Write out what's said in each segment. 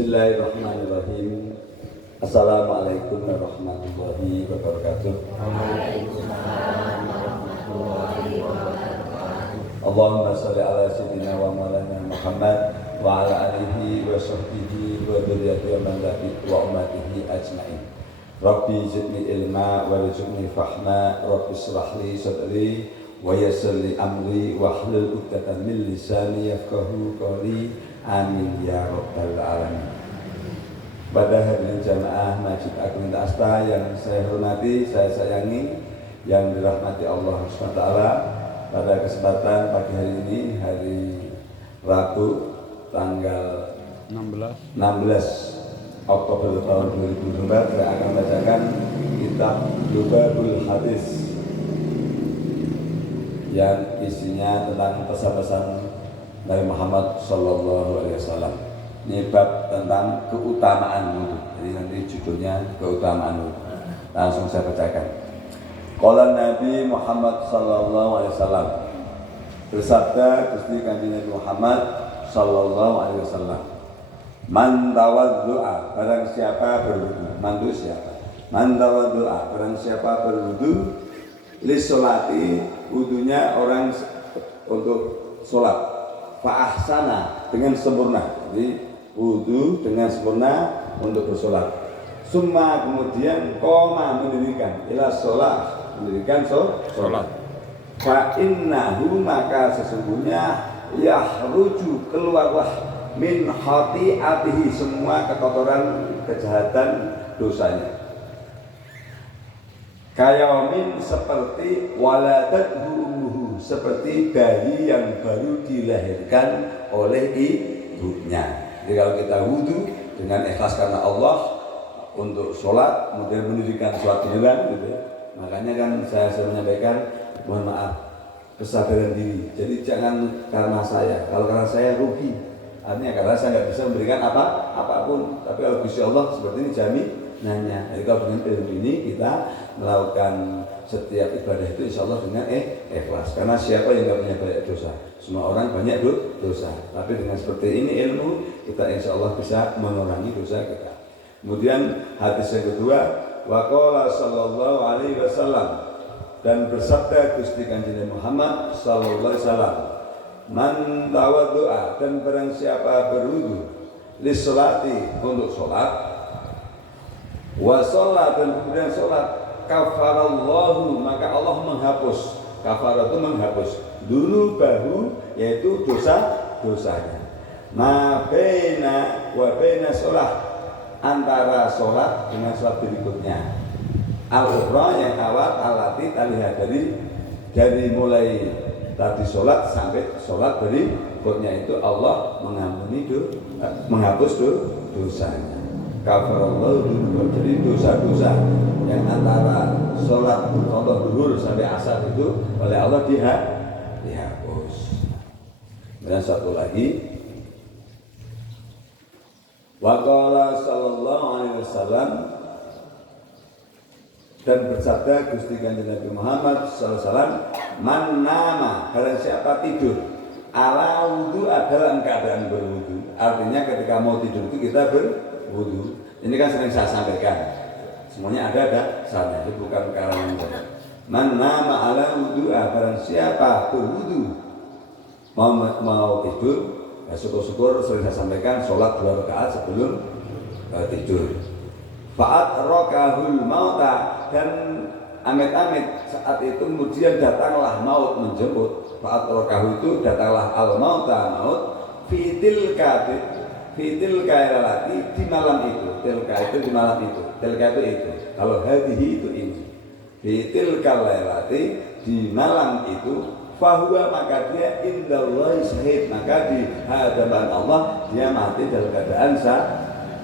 Bismillahirrahmanirrahim. Assalamualaikum warahmatullahi wabarakatuh. Waalaikumsalam warahmatullahi wabarakatuh. Allahumma sholli ala sayyidina wa maulana Muhammad wa ala alihi wa sahbihi wa dzurriyyatihi wa man wa ummatihi ajmain. Rabbi zidni ilma warzuqni fahma, Rabbi shrah li sadri wa yassir li amri wahlul 'uqdatam min lisani yafqahu qawli. Amin ya rabbal alamin. Pada hadirin jamaah Masjid Agung Asta yang saya hormati, saya sayangi, yang dirahmati Allah SWT, pada kesempatan pagi hari ini, hari Rabu tanggal 16 Oktober tahun 2024, saya akan bacakan kitab Lubabul Hadis yang isinya tentang pesan-pesan Nabi Muhammad Sallallahu Alaihi Wasallam. Ini bab tentang keutamaan wudu. Jadi nanti judulnya keutamaan wudu. Langsung saya bacakan. Qala Nabi Muhammad Sallallahu Alaihi Wasallam, bersabda Gusti Kanjeng Nabi Muhammad Sallallahu Alaihi Wasallam, man tawaddu'a, barang siapa berwudu. Man itu siapa? Man tawaddu'a, barang siapa berwudu, li sholati, wudunya orang untuk sholat, fa ahsana, dengan sempurna. Jadi wudu dengan sempurna untuk bersolat. Summa, kemudian koma, mendirikan, ila sholat, mendirikan sholat. Fa innahu, maka sesungguhnya yahruju, keluarlah min khati'atihi, semua kekotoran, kejahatan, dosanya. Kayamin, seperti waladathu, seperti bayi yang baru dilahirkan oleh ibunya. Jadi kalau kita wudu dengan ikhlas karena Allah untuk sholat, kemudian mendirikan sholat beneran, gitu ya. Makanya kan saya menyampaikan, mohon maaf, kesadaran diri. Jadi jangan karena saya, kalau karena saya rugi. Artinya karena saya nggak bisa memberikan apapun. Tapi kalau Gusti Allah seperti ini jaminannya. Jadi kalau dengan ilmu ini kita melakukan setiap ibadah itu insya Allah dengan ikhlas. Karena siapa yang nggak punya banyak dosa? Semua orang banyak dosa. Tapi dengan seperti ini ilmu, kita insya Allah bisa mengurangi dosa kita. Kemudian hadis yang kedua, waqala sallallahu alaihi wasallam, dan bersabda Gusti Kanjeng Muhammad sallallahu alaihi wasallam, man tawaddu'a, dan barang siapa berwudu, li sholati, untuk sholat, wa sholat, dan kemudian sholat, kafarallahu, maka Allah menghapus. Kafar itu menghapus dulu bahu, yaitu dosa-dosanya. Ma baina wa baina sholat, antara sholat dengan sholat berikutnya. Al-ukhra, yang awal, alati, talihat, dari mulai tadi sholat sampai sholat berikutnya itu Allah mengampuni menghapus dosanya. Kafarallahu, jadi dosa-dosa yang antara sholat contoh duhur sampai asar itu oleh Allah dihapus. Dan satu lagi, waqala sallallahu alaihi wasallam, dan bersabda Gusti Kanjeng Nabi Muhammad sallallahu alaihi wasallam, man nama, barang siapa tidur ala wudu, dalam keadaan berwudu. Artinya ketika mau tidur itu kita berwudu. Ini kan sering saya sampaikan, semuanya ada dasarnya, itu bukan karangan saya. Man nama ala wudu, barang siapa berwudu mau tidur, ya syukur-syukur sering saya sampaikan, sholat 2 rakaat sebelum tidur. Fa'at rokahul mauta, dan amit-amit saat itu kemudian datanglah maut menjemput. Fa'at rokahu, itu datanglah al mauta, maut, fitil kairalati, di malam itu. Tilka itu di malam itu. Tilka itu. Kalau hadihi itu ini. Fitil kairalati, di malam itu. Fahuwa, maka dia indallahi syahid, maka di hadapan Allah dia mati dalam keadaan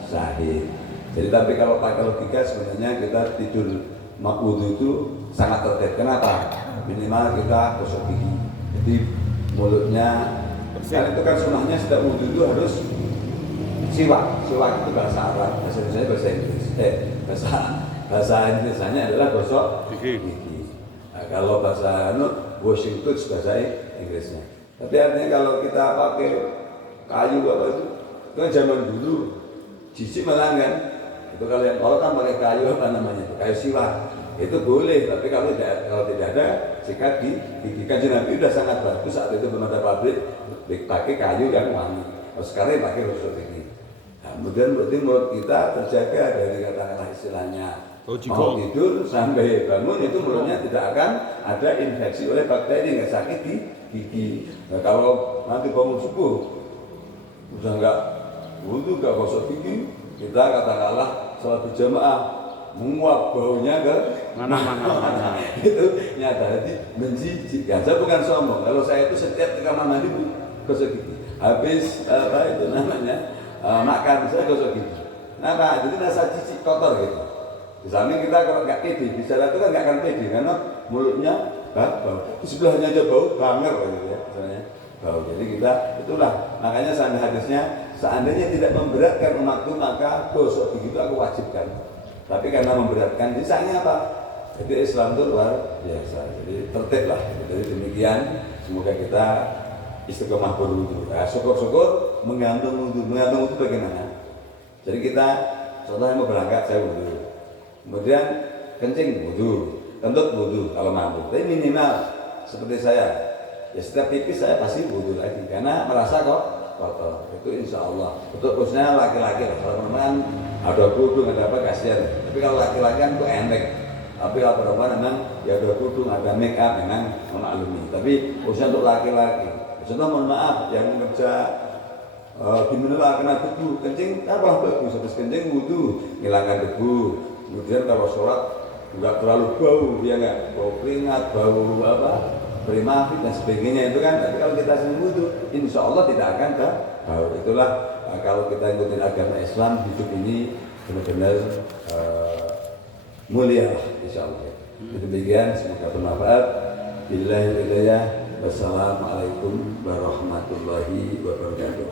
syahid. Jadi tapi kalau pakai logika sebenarnya kita tidur wudu itu sangat tertib. Kenapa? Minimal kita gosok gigi. Jadi mulutnya, karena itu kan sunnahnya setiap wudu itu harus siwak. Siwak itu bahasa Arab, bahasa Indonesia bahasa Inggris. Bahasa Indonesia adalah gosok gigi. Nah, kalau bahasa washing tooth bahasa Inggrisnya. Tapi artinya kalau kita pakai kayu apa itu kan zaman dulu jijik malah kan. Itu kalau kan pakai kayu apa namanya itu, kayu siwak itu boleh, tapi kalau tidak ada sikat di Kanjeng Nabi udah sangat bagus. Saat itu belum ada pabrik, pakai kayu yang wangi. Sekarang pakai rusuk ini. Nah, kemudian berarti mulut kita terjaga dari katakanlah istilahnya mau tidur sampai bangun itu mulutnya tidak akan ada infeksi oleh bakteri, nggak sakit di gigi. Nah, kalau nanti bangun subuh udah nggak wudhu, nggak gosok gigi, kita katakanlah sholat berjamaah menguap baunya ke mana. Itu nyata, jadi menjijikkan. Saya bukan sombong, kalau saya itu setiap ke kamar mandi gosok gigi, habis apa itu namanya makan saya gosok gigi. Kenapa? Jadi rasa jijik kotor gitu. Di samping kita kalau nggak pede bicara itu kan nggak akan pede karena mulutnya bau. Di sebelahnya aja bau banget gitu ya, misalnya bau. Jadi kita itulah makanya sampai hadisnya seandainya tidak memberatkan umatku maka gosok gigi itu aku wajibkan. Tapi karena memberatkan, disangnya apa? Jadi Islam itu luar biasa. Jadi tertib lah. Jadi demikian, semoga kita istiqomah berwudu. Nah, syukur-syukur menggantung wudu. Menggantung wudu bagaimana? Jadi kita contohnya mau berangkat saya wudu. Kemudian kencing wudu, kentut wudu kalau mampu. Tapi minimal seperti saya, ya setiap pipis saya pasti wudu lagi karena merasa kok kotor. Itu insya Allah. Untuk khususnya laki-laki, kalau perempuan ada kerudung ada apa kasihan. Tapi kalau laki-laki kan itu enteng. Tapi kalau perempuan memang ya ada kerudung ada make up memang memaklumi. Tapi khususnya untuk laki-laki, contoh mohon maaf yang kerja gimana kena debu, kencing apa bagus, habis kencing wudu hilangkan debu. Kemudian kalau sholat nggak terlalu bau, dia nggak bau keringat, bau apa, primafit dan sebagainya itu kan. Tapi kalau kita sendiri wudu, insya Allah tidak akan bau. Itulah kalau kita ikutin agama Islam, hidup ini benar-benar mulia, insya Allah. Demikian, semoga bermanfaat. Billahi hidayah. Wassalamualaikum warahmatullahi wabarakatuh.